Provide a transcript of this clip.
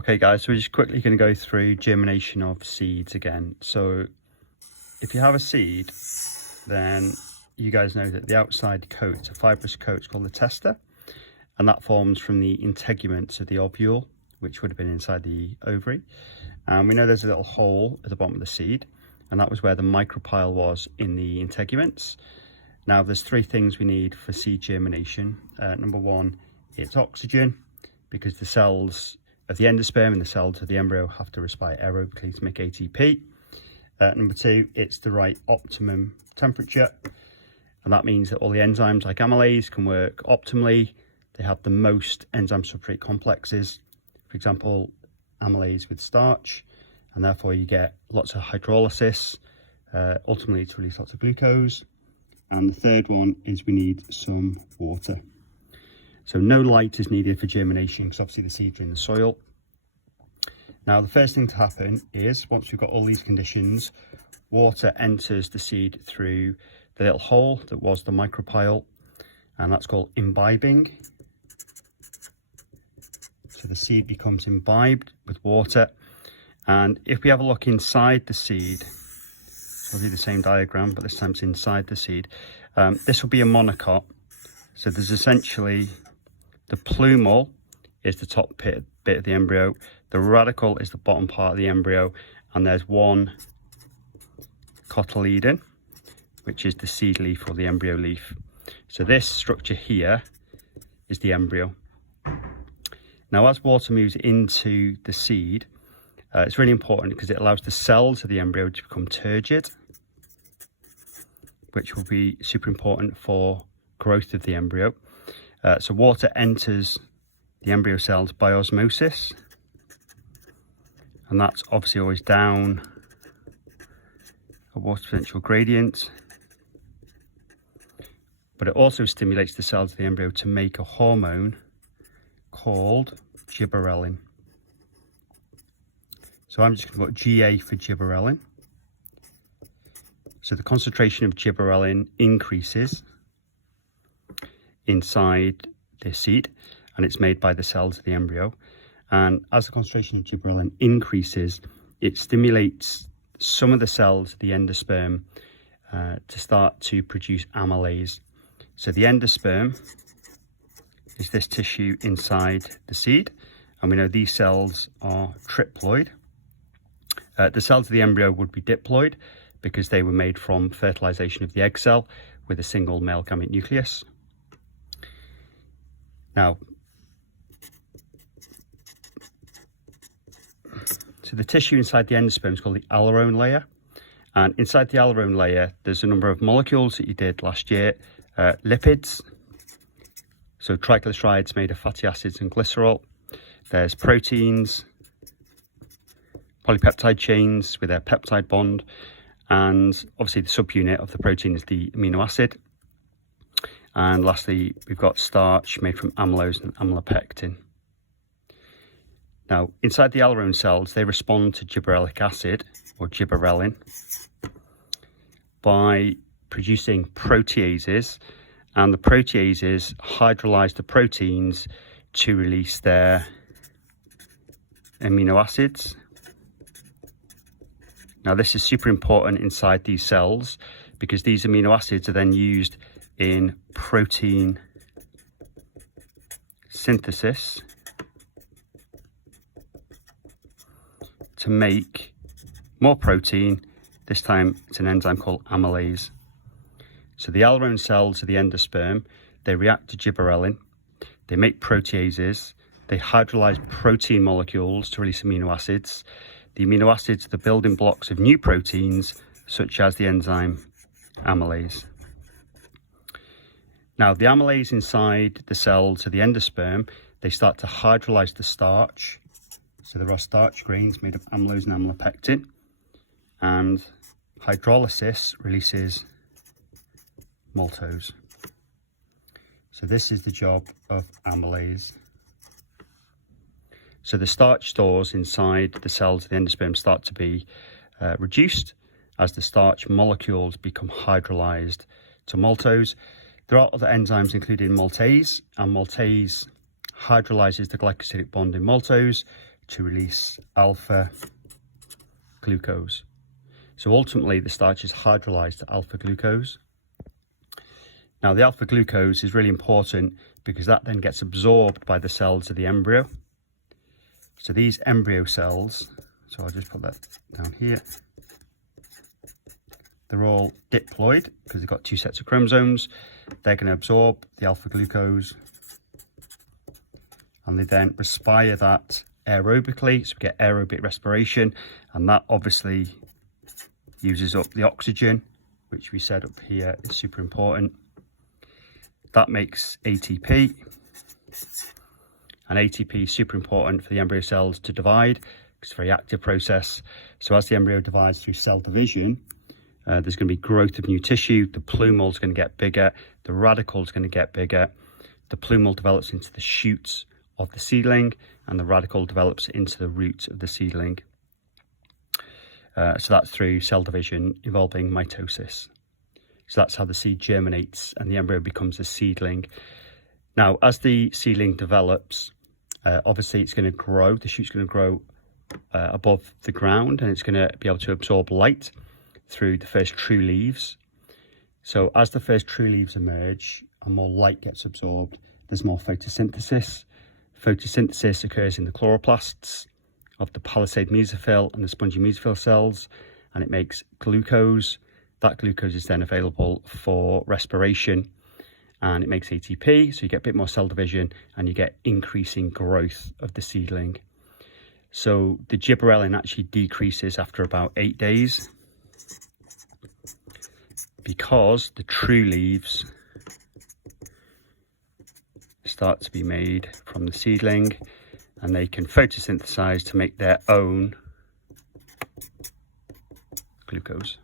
Okay guys, so we're just quickly going to go through germination of seeds again. So if you have a seed, then you guys know that the outside coat, a fibrous coat, is called the tester, and that forms from the integuments of the ovule, which would have been inside the ovary. And we know there's a little hole at the bottom of the seed, and that was where the micropyle was in the integuments. Now there's three things we need for seed germination. Number one, it's oxygen, because the cells of the endosperm and the cells of the embryo have to respire aerobically to make ATP. Number two, it's the right optimum temperature, and that means that all the enzymes like amylase can work optimally. They have the most enzyme substrate complexes, for example amylase with starch, and therefore you get lots of hydrolysis, ultimately to release lots of glucose. And the third one is we need some water. So no light is needed for germination, because obviously the seeds are in the soil. Now the first thing to happen is, once we've got all these conditions, water enters the seed through the little hole that was the micropyle, and that's called imbibing. So the seed becomes imbibed with water, and if we have a look inside the seed, so I'll do the same diagram, but this time it's inside the seed. This will be a monocot. So there's essentially the plumule is the top bit of the embryo, the radicle is the bottom part of the embryo, and there's one cotyledon, which is the seed leaf or the embryo leaf. So this structure here is the embryo. Now as water moves into the seed, it's really important because it allows the cells of the embryo to become turgid, which will be super important for growth of the embryo. So water enters the embryo cells by osmosis, and that's obviously always down a water potential gradient, but it also stimulates the cells of the embryo to make a hormone called gibberellin. So I'm just going to put GA for gibberellin. So the concentration of gibberellin increases inside the seed, and it's made by the cells of the embryo. And as the concentration of gibberellin increases, it stimulates some of the cells of the endosperm to start to produce amylase. So the endosperm is this tissue inside the seed, and we know these cells are triploid. The cells of the embryo would be diploid, because they were made from fertilization of the egg cell with a single male gamete nucleus. Now, so the tissue inside the endosperm is called the aleurone layer, and inside the aleurone layer there's a number of molecules that you did last year. Lipids, so triglycerides made of fatty acids and glycerol. There's proteins, polypeptide chains with their peptide bond, and obviously the subunit of the protein is the amino acid. And lastly, we've got starch made from amylose and amylopectin. Now, inside the aleurone cells, they respond to gibberellic acid, or gibberellin, by producing proteases, and the proteases hydrolyze the proteins to release their amino acids. Now this is super important inside these cells, because these amino acids are then used in protein synthesis to make more protein. This time it's an enzyme called amylase. So the aleurone cells of the endosperm, they react to gibberellin, they make proteases, they hydrolyze protein molecules to release amino acids. The amino acids are the building blocks of new proteins, such as the enzyme amylase. Now, the amylase inside the cells of the endosperm, they start to hydrolyze the starch. So there are starch grains made of amylose and amylopectin, and hydrolysis releases maltose. So this is the job of amylase. So the starch stores inside the cells of the endosperm start to be reduced as the starch molecules become hydrolyzed to maltose. There are other enzymes including maltase, and maltase hydrolyzes the glycosidic bond in maltose to release alpha glucose. So ultimately the starch is hydrolyzed to alpha glucose. Now the alpha glucose is really important because that then gets absorbed by the cells of the embryo. So these embryo cells, so I'll just put that down here, they're all diploid because they've got 2 sets of chromosomes. They're going to absorb the alpha glucose and they then respire that aerobically, so we get aerobic respiration, and that obviously uses up the oxygen, which we said up here is super important. That makes ATP, and ATP is super important for the embryo cells to divide. It's a very active process. So as the embryo divides through cell division, there's going to be growth of new tissue. The plumule is going to get bigger, the radicle is going to get bigger, the plumule develops into the shoots of the seedling, and the radicle develops into the roots of the seedling. So that's through cell division involving mitosis. So that's how the seed germinates and the embryo becomes a seedling. Now, as the seedling develops, obviously it's going to grow, the shoot's going to grow above the ground, and it's going to be able to absorb light through the first true leaves. So as the first true leaves emerge and more light gets absorbed, there's more photosynthesis. Photosynthesis occurs in the chloroplasts of the palisade mesophyll and the spongy mesophyll cells, and it makes glucose. That glucose is then available for respiration, and it makes ATP, so you get a bit more cell division and you get increasing growth of the seedling. So the gibberellin actually decreases after about 8 days because the true leaves start to be made from the seedling, and they can photosynthesize to make their own glucose.